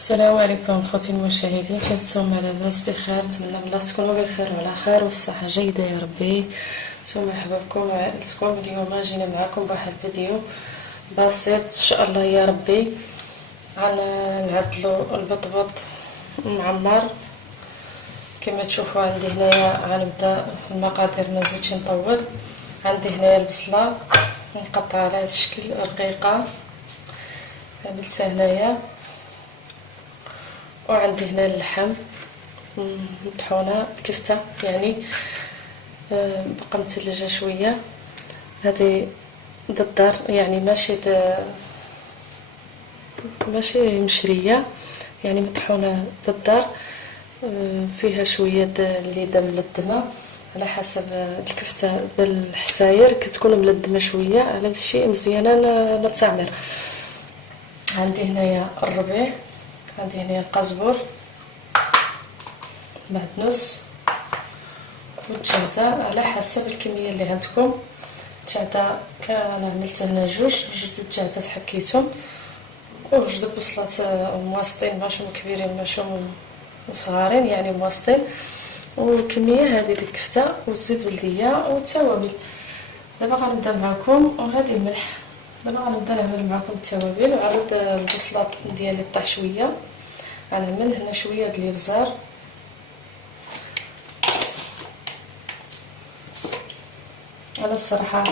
السلام عليكم خوتي المشاهدين، كيف نتوما؟ لاباس بخير؟ نتمنى بالله تكونوا بخير وعلى خير والصحه جيده يا ربي. نتوما احبابكم وعائلتكم. اليوم جينا معكم بواحد الفيديو بسيط ان شاء الله يا ربي. غنعدلو البطبوط معمر كما تشوفوا. عندي هنايا غنبدا في المقادير، ما نزيدش نطول. عندي هنايا البصله مقطعه على هذا الشكل رقيقه، عملتها هنايا. وعندي هنا اللحم مطحونه، الكفته يعني بقى متلجه شويه. هذه الدار يعني ماشي مشريه، يعني مطحونه الدار. فيها شويه الليده ملدمه على حسب الكفته بالحساير، كتكون ملدمه شويه، على هذا الشيء مزيانه للتعمير. عندي هنايا الربيع، عندي هنا القزبر، معدنوس والجعده على حسب الكميه اللي عندكم. الجعده انا عملت هنا جوج الجعدات حكيتهم، وجوج بصلات مواسطين، ماشي كبيرين ماشي صغارين، يعني مواسطين. والكميه هذه ديال الكفته والزيت بلديه والتوابل. دابا غنبدا معكم، وهذه الملح. دابا غنبدا نعمل معكم التوابل. وعاد البصله ديالي طاح شويه، غنعمل هنا شويه د الابزار، انا الصراحه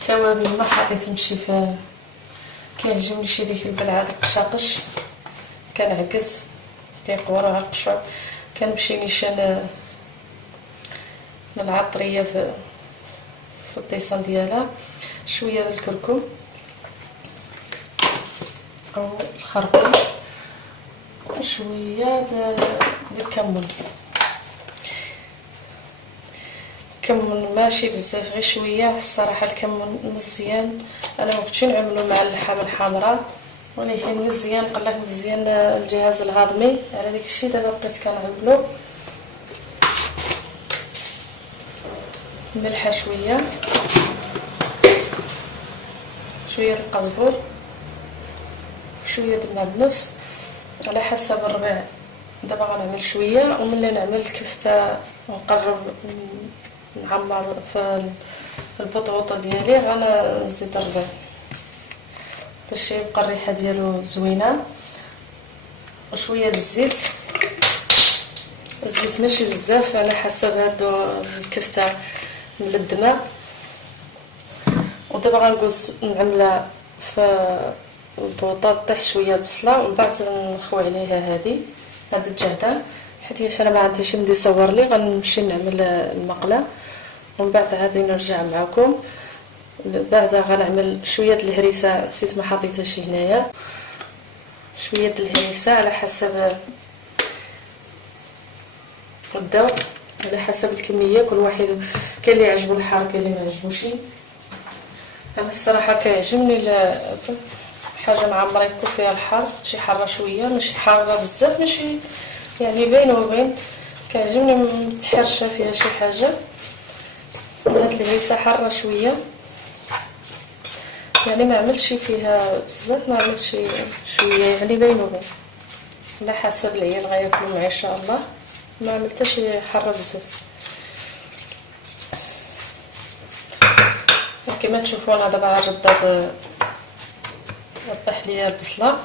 التوابل ما حطيت نمشي في كيعجبني شي ديك البلعه داك الشاقش، كنعكس كيقور على القشور، كنمشي نيشان العطريه في الطيسان ديالها. شويه د الكركم او الخرقوم، وشويه د الكمون. كمون ماشي بزاف، غير شويه الصراحه. الكمون مزيان، انا ما كنتش نعملو مع اللحم الحمراء، ولكن مزيان قلق مزيان الجهاز الهضمي. على داك الشيء دابا بقيت كنعملو. ملحه شويه، شويه القزبر، شويه المعدنوس على حسب الربيع. دابا غنعمل شويه، وملي نعمل الكفته نقرب نعمر في البطوطه ديالي غنزيد الربيع باش يبقى الريحه ديالو زوينه. وشويه الزيت ماشي بزاف على حسب هادو الكفته ملدمه. ودابا غنقص نعملها في البوطه، طيح شويه البصله، ومن بعد نخوي عليها هذه الجعده، حيت انا ما عنديش ندي صور لي. غنمشي نعمل المقله، ومن بعد غادي نرجع معكم. بعدها غنعمل شويه الهريسه، نسيت ما حطيتهاش هنايا. شويه الهريسه على حسب الذوق، على حسب الكميه. كل واحد كاين اللي يعجبو الحار، كاين اللي ما يعجبوش. انا الصراحه كيعجبني حاجه معمره يكون فيها الحار، شي حاره شويه، ماشي حاره بزاف، ماشي يعني بين وبين. كيعجبني متحرشه فيها شي حاجه. هاد الهريسه حاره شويه، يعني ما عملتش فيها بزاف، ما عملتش شويه، يعني بين وبين على حسب العيال غياكلوا معايا ان شاء الله. ما عملتش حاره بزاف. كما تشوفوا انا دابا ردات طيح ليا البصله،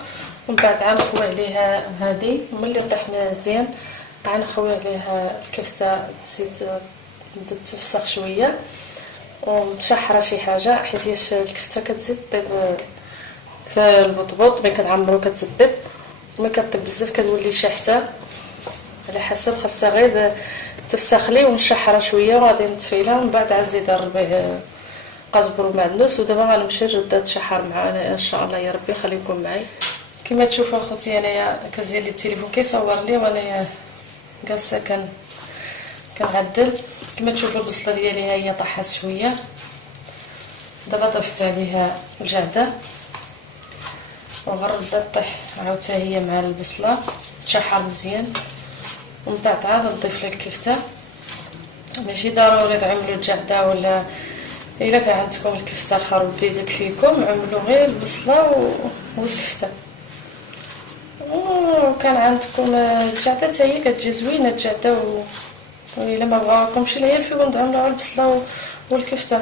ومن بعد غنخوي عليها هذه. وملي طيح مزيان غنخوي عليها الكفته، تزيد تفسخ شويه وتشحر شي حاجه، حيت الكفته كتزيد طيب في البطبوط. ملي كنعمرو كتطيب، وملي كطيب بزاف كتولي شاحته. على حسب، خاصها غير تفسخ لي ونشحرها شويه، وغادي نطفي لها. ومن بعد غنزيد الربيع، قزبر ومعدنوس. ودابا غنمشي نرد تشحر معانا ان شاء الله يا ربي. خليكم معي. كما تشوفوا اخوتي، انايا كازيال التليفون كيصور لي وانا جالسه كنعدل. كما تشوفوا البصله ديالي ها هي طاحت شويه. دابا ضفت عليها الجعده، وغرد طيح عاوتاني هي مع البصله تشحر مزيان. ومن بعد عاد نضيف لها الكفته. ماشي ضروري تعملوا الجعده، ولا الا كان عندكم الكفته خرب بيدك فيكم، عملوا غير البصله والكفته. كان عندكم الجعده حتى هي كتجي زوينه الجعده وإلا ما بغاوكمش العيال فيكم تعملوها البصله والكفته،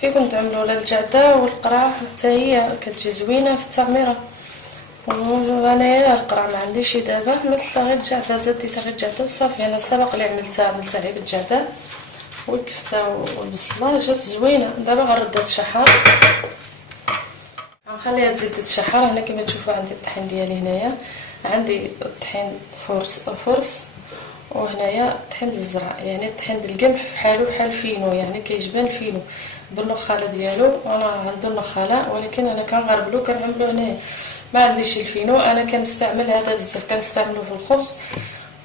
فيكم تعملوا الجعده والقرع حتى هي كتجي زوينه في التعميره. وانايا القرع ما عنديش دابا، عملت غير الجعده، زديتها غير الجعده وصافي. انا السبق اللي عملتها غير بالجعده والكفته والبصله جات زوينه. دابا غنرد هاد الشحار، غنخليها تزيد تشحر. هنا كما تشوفوا عندي الطحين ديالي، هنايا عندي الطحين فرس وهنايا طحين الزرع، يعني الطحين ديال القمح فحالو بحال فينو، يعني كيجبان الفينو بالنخاله ديالو. انا عندي النخاله ولكن انا كنغربلو كنعملو هنايا، ما عنديش الفينو. انا كنستعمل هذا بزاف، كنستعملو في الخبز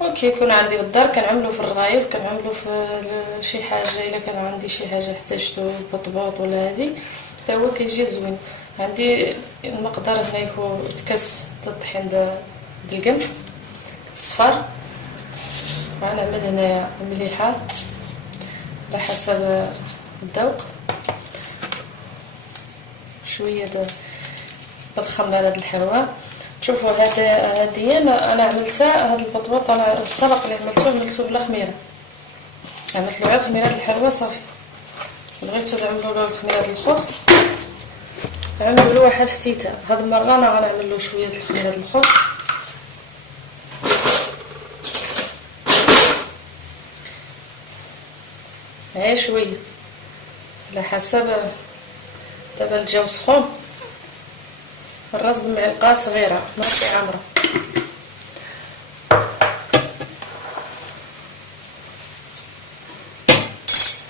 وكيكون عندي في الدار كنعملو في الرغايف، كنعملو في شي حاجه الا كان عندي شي حاجه احتاجتو بطبوط ولا هذه حتى هو كيجي زوين. عندي المقدار هنا تكس الطحين ديال القمح الصفار. غنعمل هنايا مليحه على حسب الذوق، شويه بالخماره د الحلوى. شوفوا هذه انا عملتها، هذا البطبوط انا السلق اللي عملته بلا خميره، عملت له غير خميره الحلوى صافي. بغيتو تعملوا له الخميره د الخبز عملوا له واحد فتيته. هاد المره انا غنعمل له شويه د الخميره د الخبز، غير شويه على حسب. دابا الجو سخون، الراس بمعلقه صغيره ماشي عامره.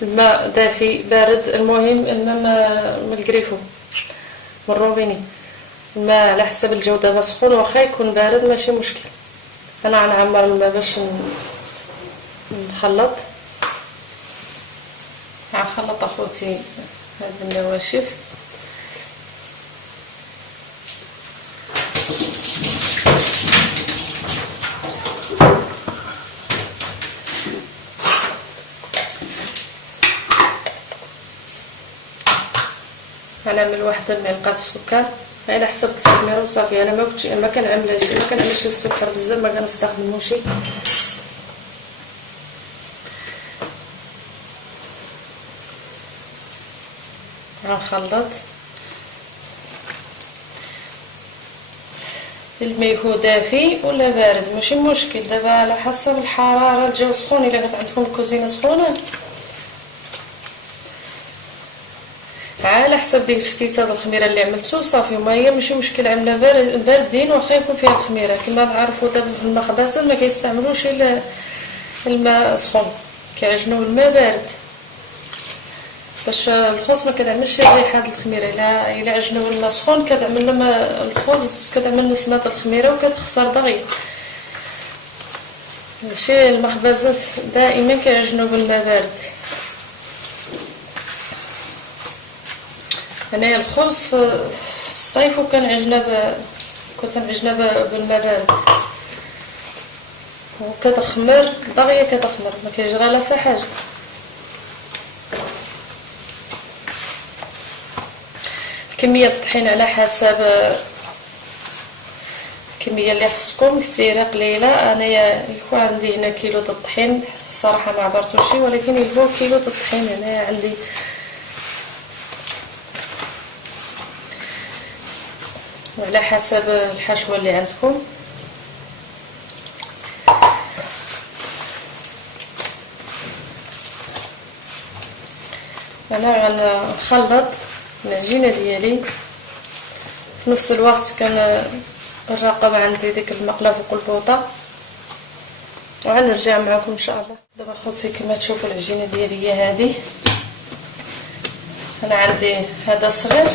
الماء دافي بارد، المهم الماء من الكريفو من الروبيني. الماء على حسب الجو، دابا سخون واخا يكون بارد ماشي مشكل. انا غنعمر الماء باش نخلط. غنخلط اخوتي هاد النواشف. غنعمل واحد المعلقه السكر على حسب التخميره وصافي. انا ما كنعملش السكر بزاف، ما كنستخدموش. غنخلط. الماء يكون دافي ولا بارد ماشي مشكل، دابا على حسب الحراره. الجو سخون، الا كانت عندكم الكوزينه سخونه على حسب ديك الفتيته د الخميره اللي عملتو صافي. وما هي ماشي مشكل عامله باردين واخا يكون فيها الخميره. كما نعرفوا دابا في المخبزات ما كيستعملوش الماء سخون، كيعجنوا بالماء بارد باش الخبز ما كتعملش الريحه د الخميره. الا عجنوا بالماء سخون كتعمل لما الخبز كتعمل نسمه د الخميره وكتخسر دغيا. ماشي المخبزات دائما كيعجنوا بالماء بارد. انايا الخبز في الصيف كنت نعجنها بالماء بارد وكتخمر دغيا، كتخمر ما كيجرى لا حتى حاجه. كميه الطحين على حسب الكميه اللي خصكم، كثيره قليله. انايا يكون عندي هنا كيلو د الطحين، الصراحه ما عبرتوش ولكن يكون كيلو د الطحين هنايا عندي. وعلى حسب الحشوه اللي عندكم. انا غنخلط العجينه ديالي في نفس الوقت. كنراقب عندي ديك المقله فوق البوطه وغنرجع معكم ان شاء الله. دابا خوتي كما تشوفوا العجينه ديالي هي هذه. انا عندي هذا صغير،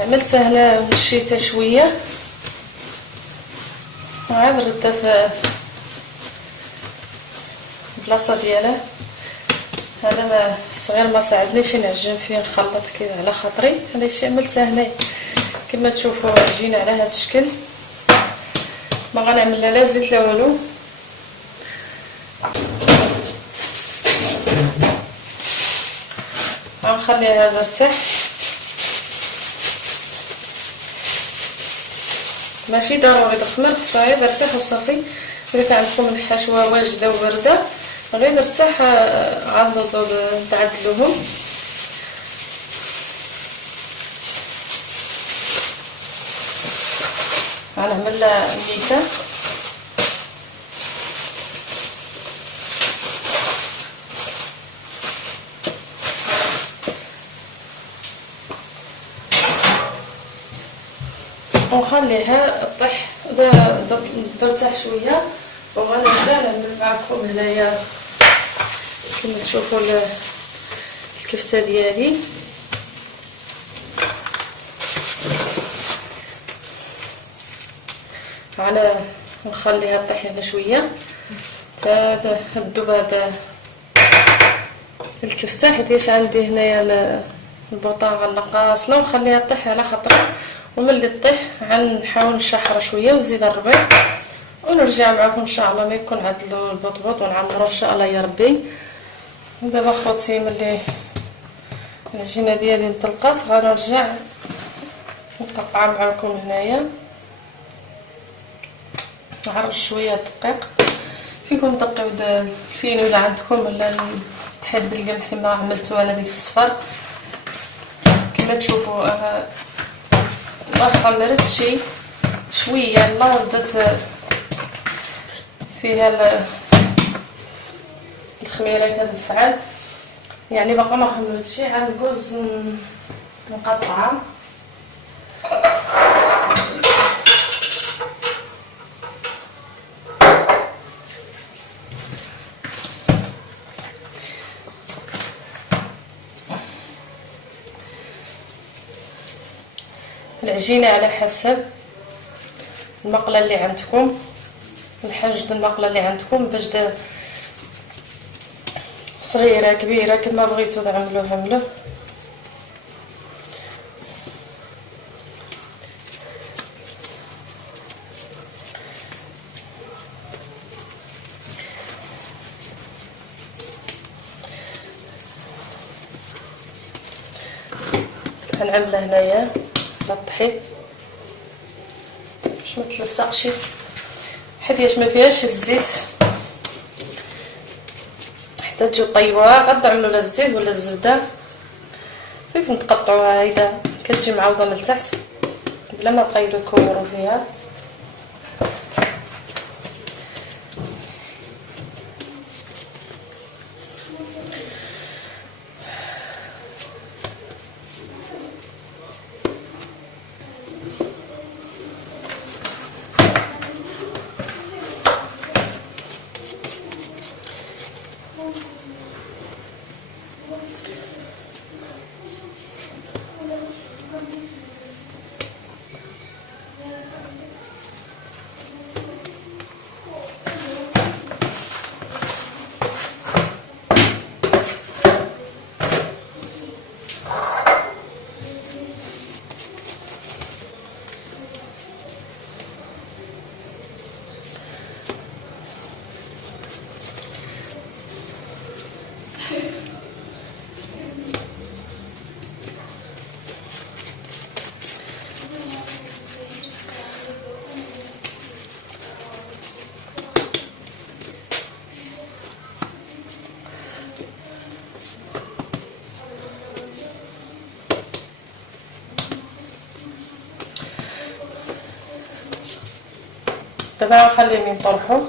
عملت سهله ومشيتها شويه وعاد ردها في البلاصه ديالها. هذا ما صغير ما ساعدنيش نعجن فيه نخلط كذا على خاطري، هذا الشيء عملته هنايا كما تشوفوا العجينه على هذا الشكل. ما غنعمل لا زيت لا والو. غنخليها ترتاح ماشي ضروري تخمر، خصها غير ترتاح وصافي. الا كان عندكم الحشوه واجده وبارده غير ترتاح عضوا تعدلوهم. غنعمل الميكه ونخليها طيح ترتاح شويه، وغنرجع نعمل معكم هنايا كما تشوفوا الكفته ديالي. على نخليها طيح هنا شويه حتى تذوب هذا الكفته، حيت عندي هنايا البوطه غنقها اصلا ونخليها طيح على خاطرها، وملي طيح غنحاول نشحرها شويه ونزيد الربيع ونرجع معكم ان شاء الله ما يكون عدلوا البطبوط ونعمروا ان شاء الله يا ربي. دابا خوتي ملي العجينه ديالي انطلقات غنرجع نقطع معكم هنايا. نعرج شويه الدقيق، فيكم دقيو الفينو الا عندكم، ولا تحب القمح كما عملتو انا ديك الصفر كما تشوفوا. ما خمرت شويه يلا بدات فيها الخميره كتفعل، يعني باقا ما خمرتش. غنجوز نقطعها العجينه على حسب المقله اللي عندكم، الحجم المقله اللي عندكم، باش صغيره كبيره كما بغيتو تعملوها عملوه. غنعملها هنايا للطحين باش ما تلصقش، حيت ما فيهاش الزيت حتى تجيو طيبوها. غتعملوا لها الزيت ولا الزبده كيف نتقطعوها، اذا كتجي معوضه من التحت بلا ما تغيروا تكوروا فيها. دابا غنخليهم ينطرحوا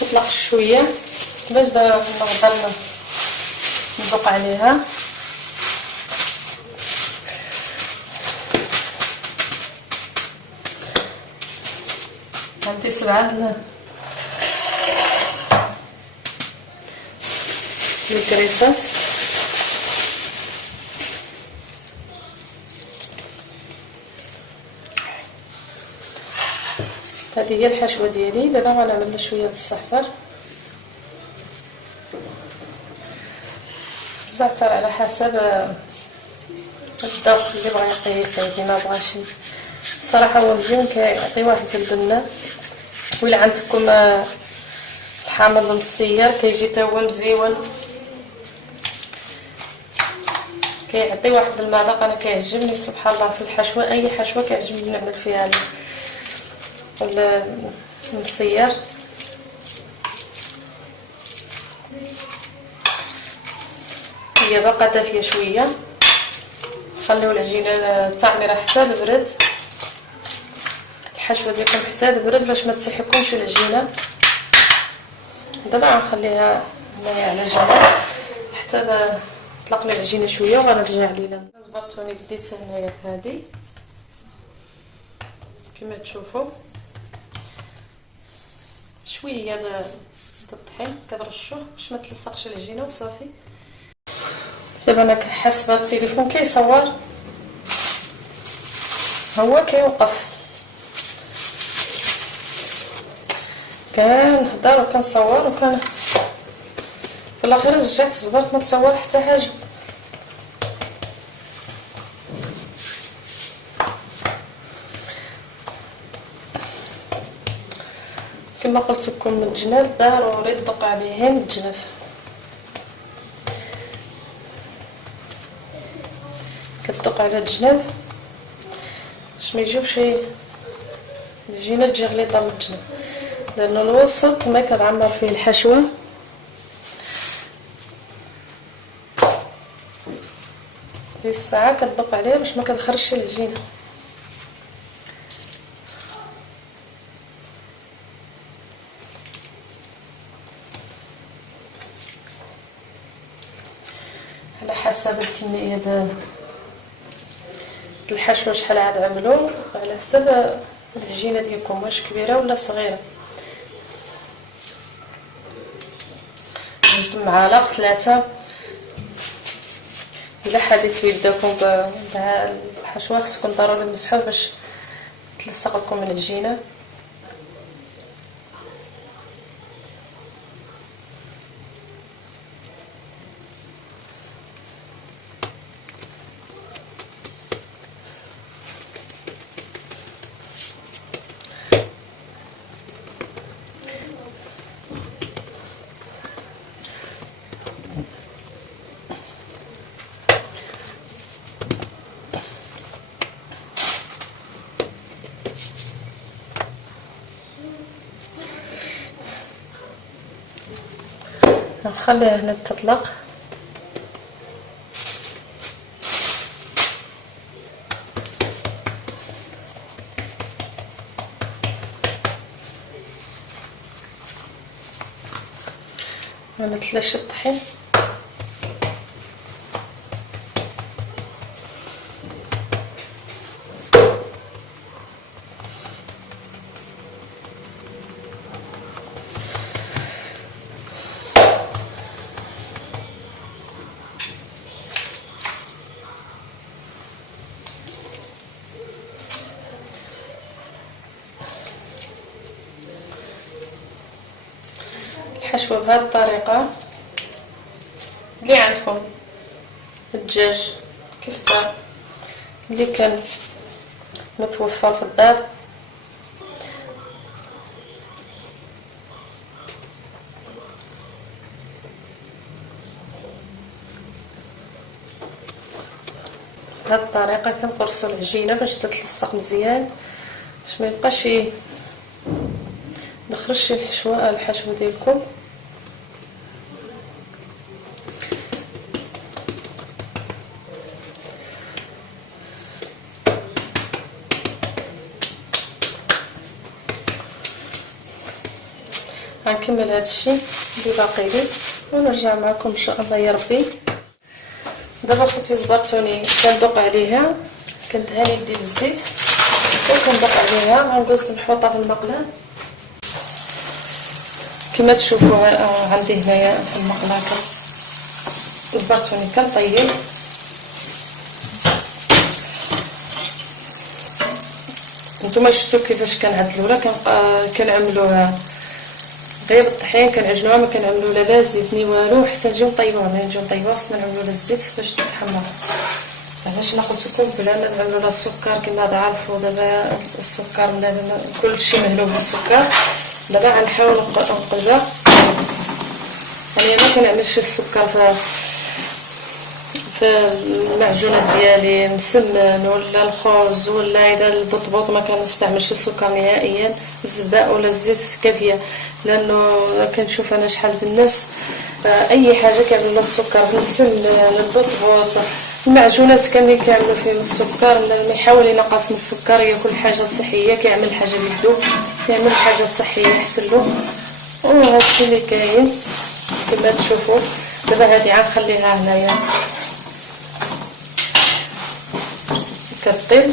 تطلق شويه باش نقدر ندوق عليها. عندي 7 الكريسات. هذه هي الحشوه ديالي. دابا غنعمل شويه الزعتر. الزعتر على حسب الذوق اللي بغى يقيه، اللي ما بغاش. الصراحه هو مزيان كيعطي واحد البنه. وإلا عندكم الحامض المصير كيجي تا هو مزيون، كيعطي واحد المذاق. انا كيعجبني سبحان الله في الحشوه، اي حشوه كيعجبني نعمل فيها المسير. هي باقا دافيه شويه، خليو العجينه التعميره حتى البرد، الحشوه ديالكم حتى البرد باش ما تسيحكمش العجينه. دابا غنخليها هنايا على جنب حتى طلق لي العجينه شويه وغنرجع ليها. زبرتوني بديت هنايا هذه كما تشوفوا شويه د الطحين كنرشوه باش ما تلصقش العجينه وصافي. دابا انا حاسبه التليفون كيصور، هو كيوقف، كنهضر وكنصور وكان في الاخير رجعت صبرت ما تصور حتى حاجه. كما قلت لكم الجناب ضروري تدق عليهم الجناب، كتدق على الجناب باش ما يجيوش العجينه تجي غليظه من الجناب، لان الوسط ما كنعمر فيه الحشوه. ديال الساعه كتدق عليه باش ما كتخرجش العجينه. على حسب الكميه د الحشوه شحال عاد عملوا، على حسب العجينه ديالكم واش كبيره ولا صغيره. 2 معالق 3 الا حديتوا يدكم بالحشوه خصكم ضروري تمسحوه باش تلصق لكم العجينه. نخليها هنا تطلق. ما نتلاش الطحين، الحشوه بهذه الطريقه. اللي عندكم الدجاج كفته اللي كان متوفر في الدار بهذه الطريقه كنقرصوا العجينه باش تتلصق مزيان، باش ما يبقاش مخرجش الحشوه ديالكم. غنكمل هذا الشيء اللي باقي لي ونرجع معكم ان شاء الله يا ربي. دابا خوتي زبرتوني كندوق عليها، كندهن يدي بالزيت وكندوق عليها. غنقص نحطها في المقله كما تشوفوا عندي هنايا في المقله زبرتوني كنطيب. نتوما شفتوا كيفاش كنعدلوها، كنعملوها غير بالطحين كنعجنوها، ما كنعملو لا زيت ني والو حتى نجيو نطيبوها. ملي نجيو نطيبوها خصنا نعملو لها الزيت باش تتحمر. علاش انا قلت لكم بلا ما نعملو لها السكر كما تعرفوا. دابا السكر كلشي مهلوب بالسكر. دابا غنحاول نقلبها. انا ما كنعملش السكر في المعجونات ديالي مسمن ولا الخبز، ولا اذا البطبوط ما كنستعملش السكر نهائيا، الزبده ولا الزيت كافيه. لانه كنشوف انا شحال في الناس اي حاجه كيعملوا السكر، مسمن البطبوط، المعجونات كاملين كيعملوا فيهم السكر. ما يحاول ينقص من السكر، ياكل حاجه صحيه، كيعمل حاجه بيدو، كيعمل حاجه صحيه يحسن له. وهذا الشيء اللي كاين كما تشوفوا. دابا هذه غنخليها هنايا كطيب.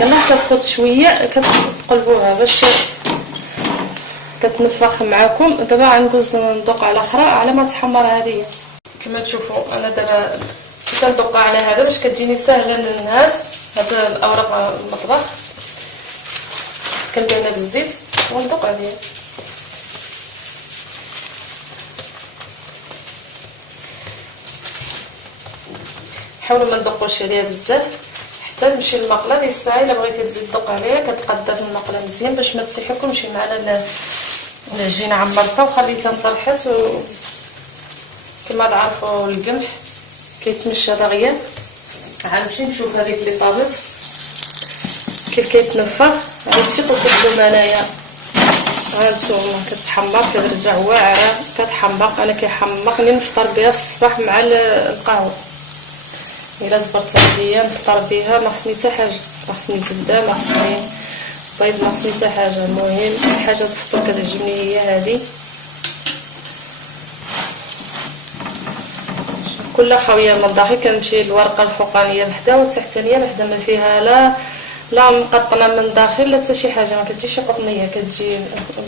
يلا كتاخد شويه كتقلبوها باش كتنفخ معاكم. دابا غندوز ندوق على اخرى على ما تحمر هذه. كما تشوفوا انا دابا كندوق على هذا باش كتجيني سهله للناس. هاد الاوراق المطبخ كنديرها بالزيت وندوق عليها. حاولوا ما ندوقوش عليها بزاف حتى تمشي المقله. ديال الساعه الا بغيتي تزيد تدوق عليها كتقدر المقله مزيان باش ما تصيحكمش معنا العجينه عمرتها وخليتها طرحت. كما تعرفوا القمح كيتمشى دغيا. غنمشي نشوف هذيك اللي طابت كيف كيتنفخ. هادشي قلت لكم انايا هانتوما كتحمر كترجع واعره كتحمر. انا كيحمقني نفطر بها في الصباح مع القهوه. الا زبرت عليا نفطر بها ما خصني حتى حاجه، ما خصني زبده، ما خصني بيض، ما خصني حتى حاجه. المهم حاجه الفطور كتعجبني هي هذه. كل خاويه من الداخل كنمشي الورقه الفوقانيه بحدا والتحتانيه بحدا، ما فيها لا مقطنه من الداخل لا حتى شي حاجه، ما كتجيش قطنيه، كتجي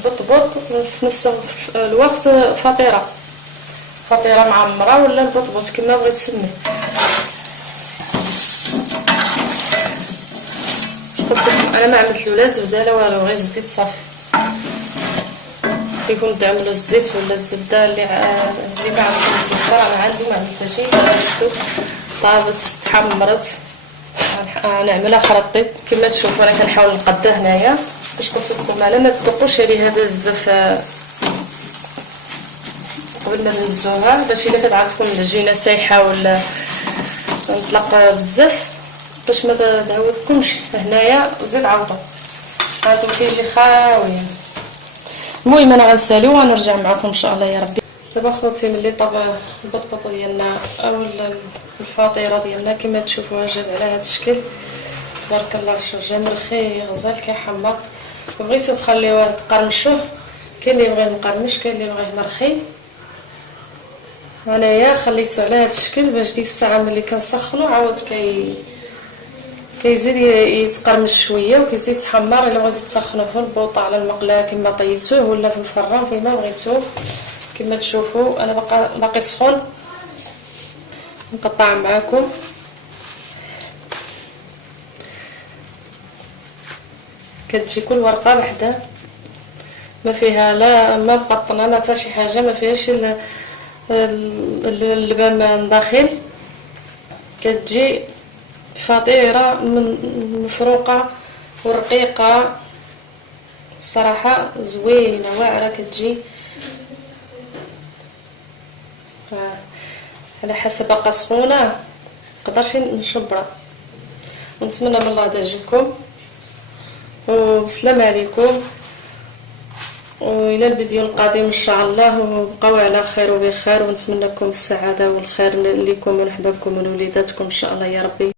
بطبوط في نفس الوقت فطيره معمره ولا البطبوط كما بغيت تسميه. قلت لكم انا ما عملت له لا زبده لا والو، غير الزيت صافي. كيكون تعملوا الزيت ولا الزبده اللي ما عندكم الزبده. انا عندي ما عملت شي. شفتوا طابت تحمرت. نعملها خرطيب كما تشوفوا. انا كنحاول نقادها هنايا باش قلت لكم انا ما تدقوش عليه هذا الزف قبل ما نهزوها، باش الا كتعرفوا العجينه سايحه ولا نطلق بزاف باش ما تهودكمش. هنايا زيد عوضه هانتوما كيجي خاويه. المهم انا غنسالي وغنرجع معكم ان شاء الله يا ربي. دابا خوتي ملي طاب البطبوط ديالنا او الفطيره ديالنا كما تشوفوها جات على هذا الشكل تبارك الله. شوف جا مرخي غزال كيحمر. بغيتو تخليوه تقرمشوه، كاين اللي بغى مقرمش، كاين اللي بغاه مرخي. انايا خليته على هذا الشكل باش ديك الساعه ملي كنسخنو عاود كيزيد يتقرمش شويه وكيزيد يتحمر. الا بغيتو تسخنوه في البوطه على المقله كما طيبتوه ولا في الفران فيما بغيتو. كما تشوفوا انا باقي سخون. نقطع معكم. كتجي كل ورقه بحدا ما فيها لا ما مقطنه لا حتى شي حاجه، ما فيهاش اللبن من داخل. كتجي فطيره مفروقه ورقيقه الصراحه زوينه واعره. كتجي على حسب باقا سخونه نقدرش نشبرها. ونتمنى من الله تعجبكم وبسلام عليكم والى الفيديو القادم ان شاء الله. وبقاو على خير وبخير ونتمنى لكم السعاده والخير لكم ولحبابكم ولوليداتكم ان شاء الله يا ربي.